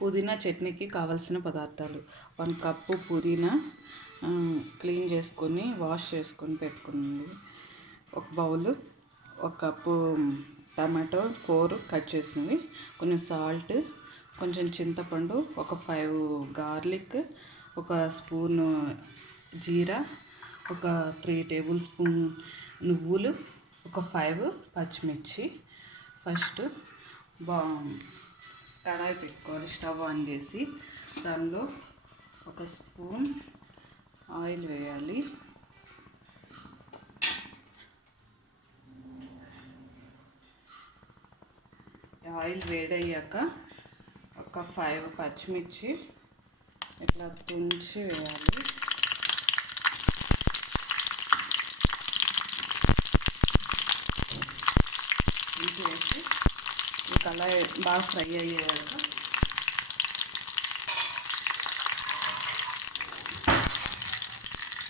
పుదీనా చట్నీకి కావలసిన పదార్థాలు: 1 కప్పు పుదీనా క్లీన్ చేసుకొని వాష్ చేసుకొని పెట్టుకున్నాను. 1 బౌలు, 1 కప్పు టమాటో 4 కట్ చేసినవి, కొంచెం సాల్ట్, కొంచెం చింతపండు, ఒక 5 గార్లిక్, 1 స్పూను జీరా, ఒక 3 టేబుల్ స్పూన్ నువ్వులు, ఒక 5 పచ్చిమిర్చి. ఫస్ట్ కడాయి పెట్టుకోవాలి. స్టవ్ ఆన్ చేసి దానిలో 1 స్పూన్ ఆయిల్ వేయాలి. ఆయిల్ వేడయ్యాక ఒక 5 పచ్చిమిర్చి ఇట్లా తుంచి వేయాలి. తుంచి వేసి ఇంకా అలా బాగా ఫ్రై అయ్యాక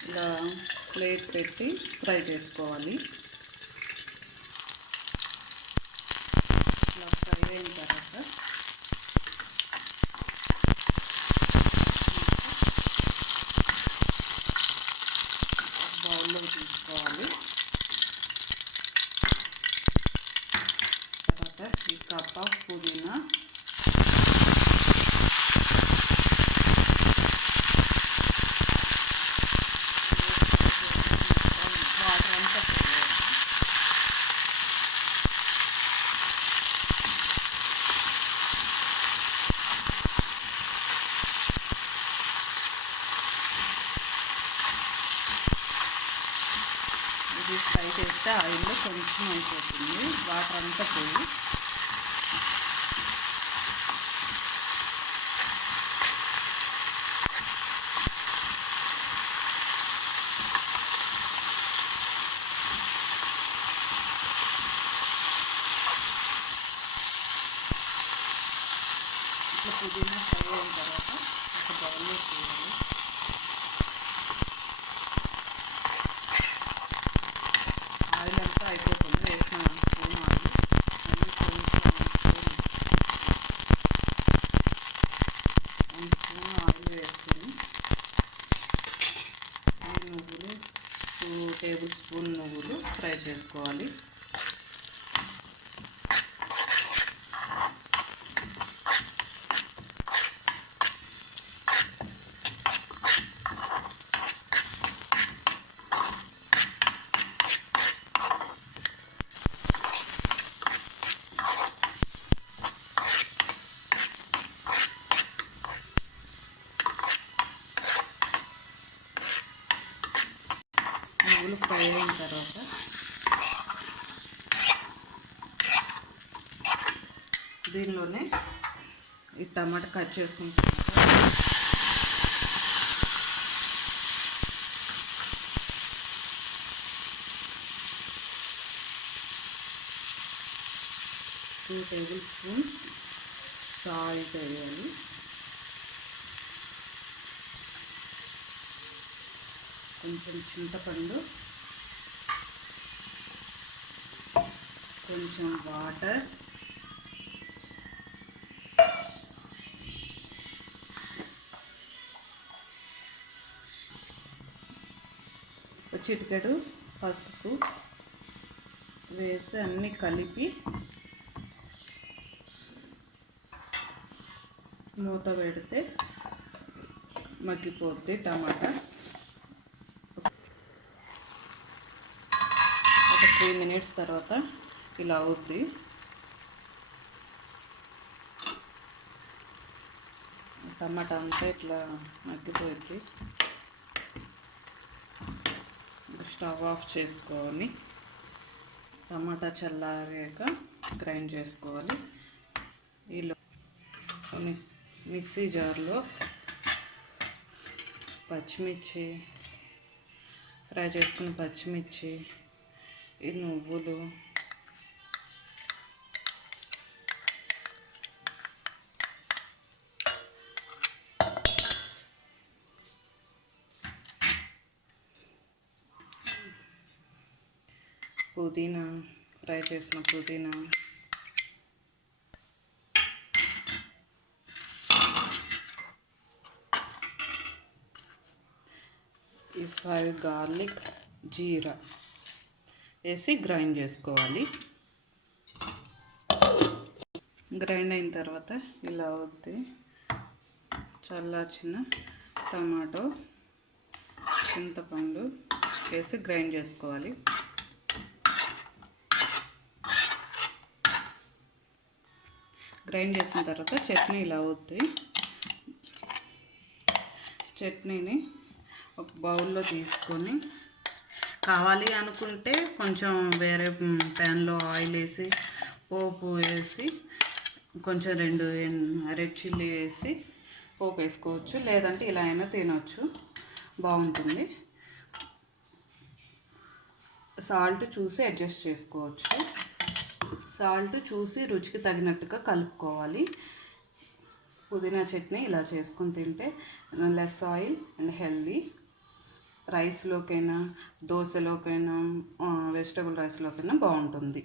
ఇలా ప్లేట్ పెట్టి ఫ్రై చేసుకోవాలి. ఇలా ఫ్రై అయిన తర్వాత బౌల్లో తీసుకోవాలి. తర్వాత ఈ కప్ ఆఫ్ పుదీనా, వాటర్ అంతా పోయాలి. ఇది ఫ్రై చేస్తే ఆయిల్లో కొంచెం అయిపోతుంది, వాటర్ అంతా పోయి. ఇట్లా పుదీనా ఫ్రై అయిన తర్వాత ఒక బౌల్లో వేయాలి. ఆయిల్ అంతా అయిపోతుంది, వేసిన 1 స్పూన్ ఆయిల్, మళ్ళీ కొంచెం 1 స్పూన్ ఆయిల్ వేసుకుని నువ్వులు 2 టేబుల్ స్పూన్ నువ్వులు ఫ్రై చేసుకోవాలి. నువ్వులు ఫ్రై అయిన తర్వాత దీనిలోనే ఈ టమాటా కట్ చేసుకుంటాం. 2 టేబుల్ స్పూన్ సాల్ట్ వేయాలి. కొంచెం చింతపండు, కొంచెం వాటర్, చిటికెడు పసుపు వేసి అన్నీ కలిపి మూత పెడితే మగ్గిపోద్ది టమాటా. ఒక 3 మినిట్స్ తర్వాత ఇలా అవుద్ది. టమాటా అంతా ఇట్లా మగ్గిపోద్ది. స్టవ్ ఆఫ్ చేసుకొని టమాటా చల్లారాక గ్రైండ్ చేసుకోవాలి. ఈలో మిక్సీ జార్లో పచ్చిమిర్చి, ఫ్రై చేసుకున్న పచ్చిమిర్చి, ఈ నువ్వులు, పుదీనా, ఫ్రై చేసిన పుదీనా, 5 గార్లిక్, జీరా వేసి గ్రైండ్ చేసుకోవాలి. గ్రైండ్ అయిన తర్వాత ఇలా అవుద్ది. చల్లార్చిన టమాటో, చింతపండు వేసి గ్రైండ్ చేసుకోవాలి. గ్రైండ్ చేసిన తర్వాత చట్నీ ఇలా అవుద్ది. చట్నీని ఒక బౌల్లో తీసుకొని కావాలి అనుకుంటే కొంచెం వేరే ప్యాన్లో ఆయిల్ వేసి పోపు వేసి కొంచెం 2 రెడ్ చిల్లీ వేసి పోపు వేసుకోవచ్చు. లేదంటే ఇలా అయినా తినవచ్చు, బాగుంటుంది. సాల్ట్ చూసి అడ్జస్ట్ చేసుకోవచ్చు. సాల్ట్ చూసి రుచికి తగినట్టుగా కలుపుకోవాలి. పుదీనా చట్నీ ఇలా చేసుకొని తింటే లెస్ ఆయిల్ అండ్ హెల్దీ. రైస్లోకైనా, దోశలోకైనా, వెజిటబుల్ రైస్లోకైనా బాగుంటుంది.